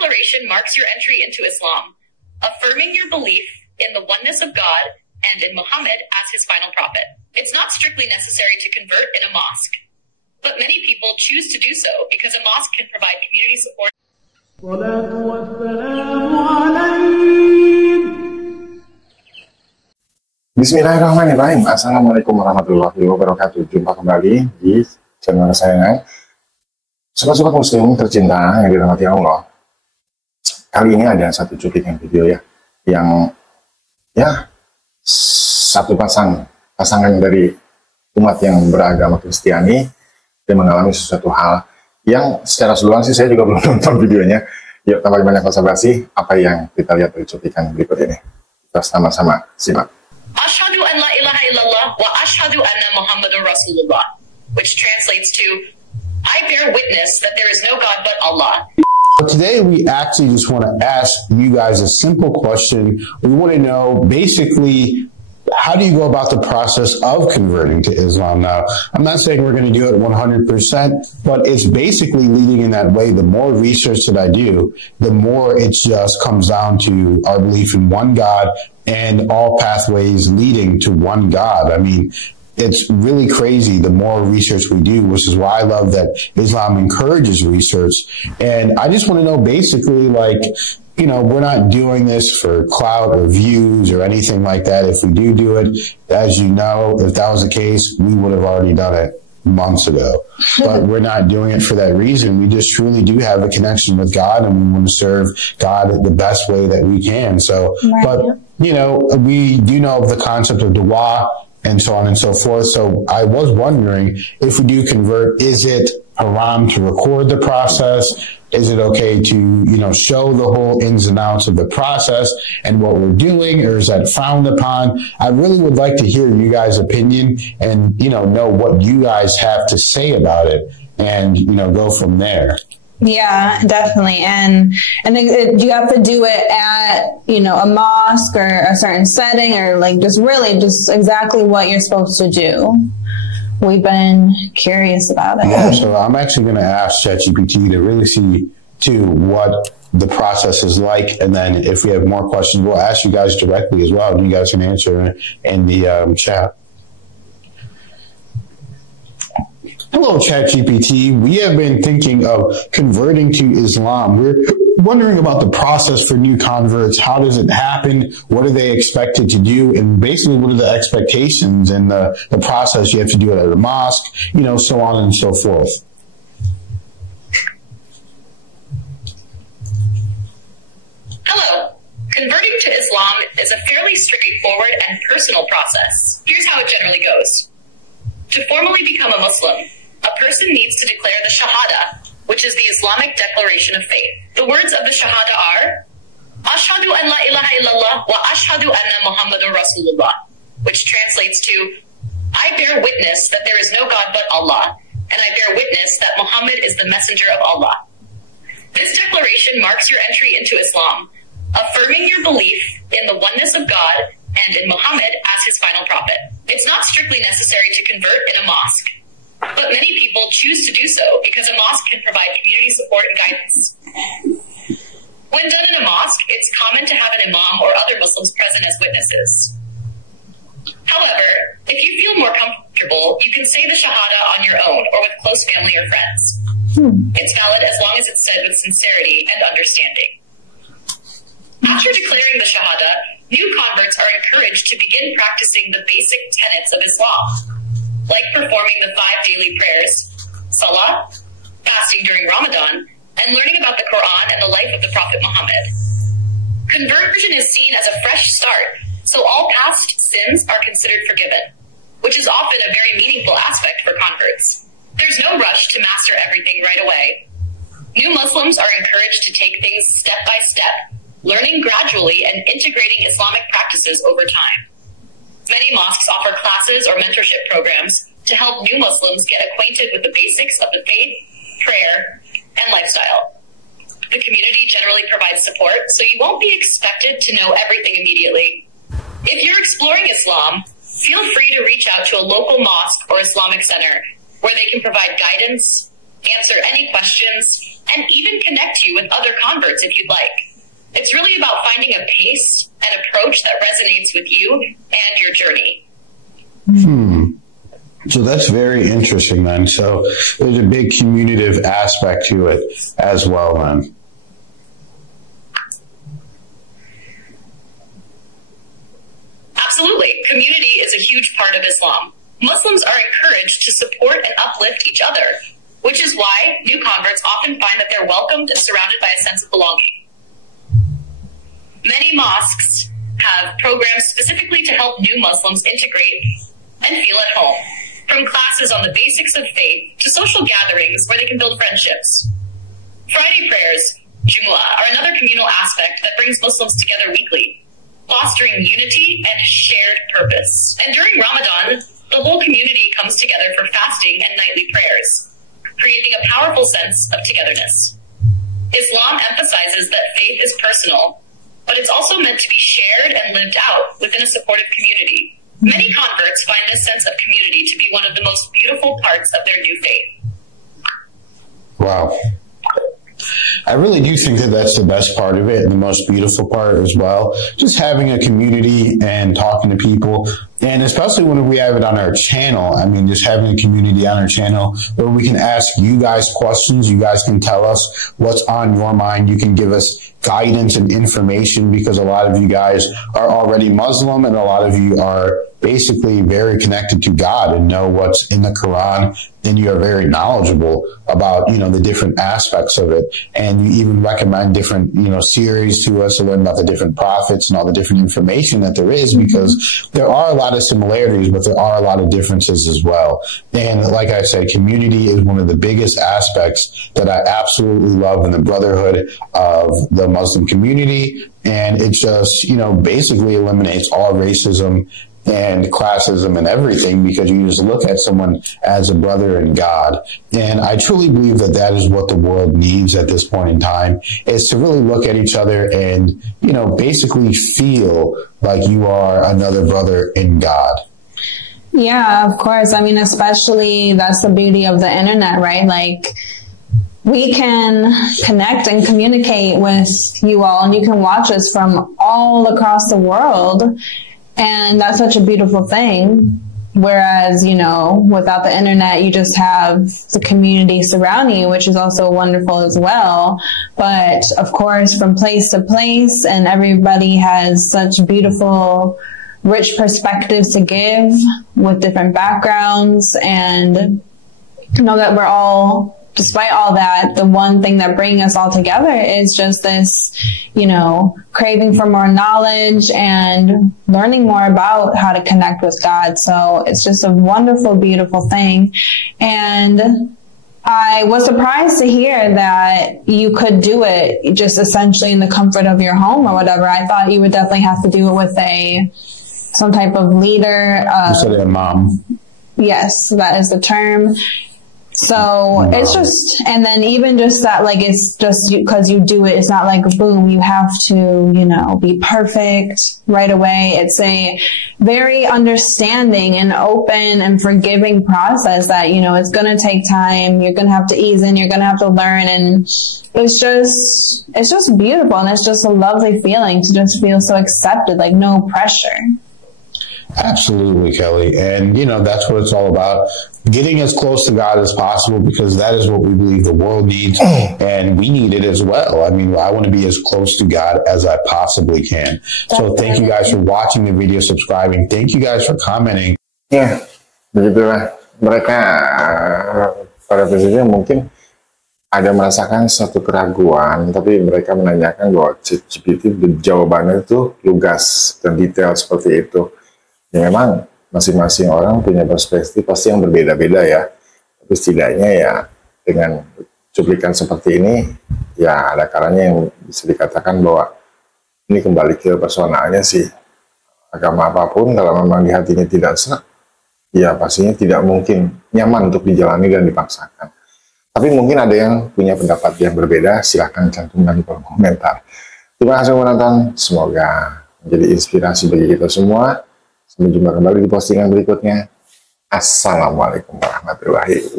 declaration marks your entry into Islam, affirming your belief in the oneness of God and in Muhammad as his final prophet. It's not strictly necessary to convert in a mosque, but many people choose to do so because a mosque can provide community support. Bismillahirrahmanirrahim. Assalamualaikum warahmatullahi wabarakatuh. Jumpa kembali di channel kesayangan sobat-sobat muslim tercinta yang dirahmati Allah. Kali ini ada satu cuplikan video yang satu pasangan dari umat yang beragama Kristiani yang mengalami sesuatu hal yang secara keseluruhan sih saya juga belum nonton videonya. Yuk, tanpa banyak basa-basi, apa yang kita lihat dari cuplikan berikut ini. Kita sama-sama simak. Ashhadu an la ilaha illallah wa ashhadu anna Muhammadur Rasulullah, which translates to, I bear witness that there is no God but Allah. Today we actually just want to ask you guys a simple question. We want to know basically, how do you go about the process of converting to Islam? Now, I'm not saying we're going to do it 100%, but it's basically leading in that way. The more research that I do, the more it just comes down to our belief in one God and all pathways leading to one God. I mean, it's really crazy the more research we do, which is why I love that Islam encourages research. And I just want to know basically, like, you know, we're not doing this for clout or views or anything like that. If we do it, as you know, if that was the case, we would have already done it months ago. But we're not doing it for that reason. We just truly do have a connection with God, and we want to serve God the best way that we can. So, but, you know, we do know of the concept of dua and so on and so forth. So I was wondering, if we do convert, is it haram to record the process? Is it okay to, you know, show the whole ins and outs of the process and what we're doing, or is that frowned upon? I really would like to hear you guys' opinion and, you know what you guys have to say about it and, you know, go from there. Yeah, definitely. And do you have to do it at, you know, a mosque or a certain setting, or like just exactly what you're supposed to do? We've been curious about it. Yeah, so I'm actually going to ask ChatGPT to really see too what the process is like, and then if we have more questions, we'll ask you guys directly as well, and you guys can answer in the chat. Hello, ChatGPT. We have been thinking of converting to Islam. We're wondering about the process for new converts. How does it happen? What are they expected to do? And basically, what are the expectations and the process? You have to do it at a mosque, you know, so on and so forth. Hello. Converting to Islam is a fairly straightforward and personal process. Here's how it generally goes. To formally become a Muslim, a person needs to declare the Shahada, which is the Islamic declaration of faith. The words of the Shahada are, Ashhadu an la ilaha illallah wa ashhadu anna Muhammadur Rasulullah, which translates to, I bear witness that there is no God but Allah, and I bear witness that Muhammad is the messenger of Allah. This declaration marks your entry into Islam, affirming your belief in the oneness of God and in Muhammad as his final prophet. It's not strictly necessary to convert in a mosque, but many people choose to do so because a mosque can provide community support and guidance. When done in a mosque, it's common to have an imam or other Muslims present as witnesses. However, if you feel more comfortable, you can say the Shahada on your own or with close family or friends. It's valid as long as it's said with sincerity and understanding. After declaring the Shahada, new converts are encouraged to begin practicing the basic tenets of Islam, like performing the 5 daily prayers, salah, fasting during Ramadan, and learning about the Qur'an and the life of the Prophet Muhammad. Conversion is seen as a fresh start, so all past sins are considered forgiven, which is often a very meaningful aspect for converts. There's no rush to master everything right away. New Muslims are encouraged to take things step by step, learning gradually and integrating Islamic practices over time. Many mosques offer classes or mentorship programs to help new Muslims get acquainted with the basics of the faith, prayer, and lifestyle. The community generally provides support, so you won't be expected to know everything immediately. If you're exploring Islam, feel free to reach out to a local mosque or Islamic center where they can provide guidance, answer any questions, and even connect you with other converts if you'd like. It's really about finding a pace and approach that resonates with you and your journey. So that's very interesting then. So there's a big communicative aspect to it as well then. Absolutely. Community is a huge part of Islam. Muslims are encouraged to support and uplift each other, which is why new converts often find that they're welcomed and surrounded by a sense of belonging. Many mosques have programs specifically to help new Muslims integrate and feel at home, from classes on the basics of faith to social gatherings where they can build friendships. Friday prayers, Jumu'ah, are another communal aspect that brings Muslims together weekly, fostering unity and shared purpose. And during Ramadan, the whole community comes together for fasting and nightly prayers, creating a powerful sense of togetherness. Islam emphasizes that faith is personal, but it's also meant to be shared and lived out within a supportive community. Many converts find this sense of community to be one of the most beautiful parts of their new faith. Wow. I really do think that that's the best part of it and the most beautiful part as well. Just having a community and talking to people, and especially when we have it on our channel. I mean, just having a community on our channel where we can ask you guys questions. You guys can tell us what's on your mind. You can give us guidance and information, because a lot of you guys are already Muslim and a lot of you are basically very connected to God and know what's in the Quran, and you are very knowledgeable about, the different aspects of it. And you even recommend different, series to us to learn about the different prophets and all the different information that there is, because there are a lot of similarities, but there are a lot of differences as well. And like I said, community is one of the biggest aspects that I absolutely love in the brotherhood of the Muslim community. And it just, basically eliminates all racism and classism and everything, because you just look at someone as a brother in God. And I truly believe that that is what the world needs at this point in time, is to really look at each other and, basically feel like you are another brother in God. Yeah, of course. I mean, especially that's the beauty of the internet, right? Like, we can connect and communicate with you all, and you can watch us from all across the world. And that's such a beautiful thing. Whereas, without the internet, you just have the community surrounding you, which is also wonderful as well. But of course, from place to place, and everybody has such beautiful, rich perspectives to give with different backgrounds. And that we're all, despite all that, the one thing that brings us all together is just this, craving for more knowledge and learning more about how to connect with God. So it's just a wonderful, beautiful thing. And I was surprised to hear that you could do it just essentially in the comfort of your home or whatever. I thought you would definitely have to do it with some type of leader. You said a mom. Yes, that is the term. So it's just, and then even just that, like, it's just because you do it, it's not like, boom, you have to, be perfect right away. It's a very understanding and open and forgiving process that, it's going to take time. You're going to have to ease in, you're going to have to learn. And it's just beautiful. And it's just a lovely feeling to just feel so accepted, like no pressure. Absolutely, Kelly. And, that's what it's all about. Getting as close to God as possible, because that is what we believe the world needs, and we need it as well. I mean, I want to be as close to God as I possibly can. So thank you guys for watching the video, subscribing. Thank you guys for commenting. Ya, begitulah. Mereka, para presiden mungkin ada merasakan satu keraguan, tapi mereka menanyakan bahwa ChatGPT jawabannya itu lugas dan detail seperti itu. Ya memang masing-masing orang punya perspektif pasti yang berbeda-beda ya. Tapi setidaknya ya dengan cuplikan seperti ini, ya ada kalanya yang bisa dikatakan bahwa ini kembali ke personalnya sih. Agama apapun kalau memang di hatinya tidak serak, ya pastinya tidak mungkin nyaman untuk dijalani dan dipaksakan. Tapi mungkin ada yang punya pendapat yang berbeda, silahkan cantumkan di kolom komentar. Terima kasih menonton, semoga menjadi inspirasi bagi kita semua. Sampai jumpa kembali di postingan berikutnya. Assalamualaikum warahmatullahi wabarakatuh.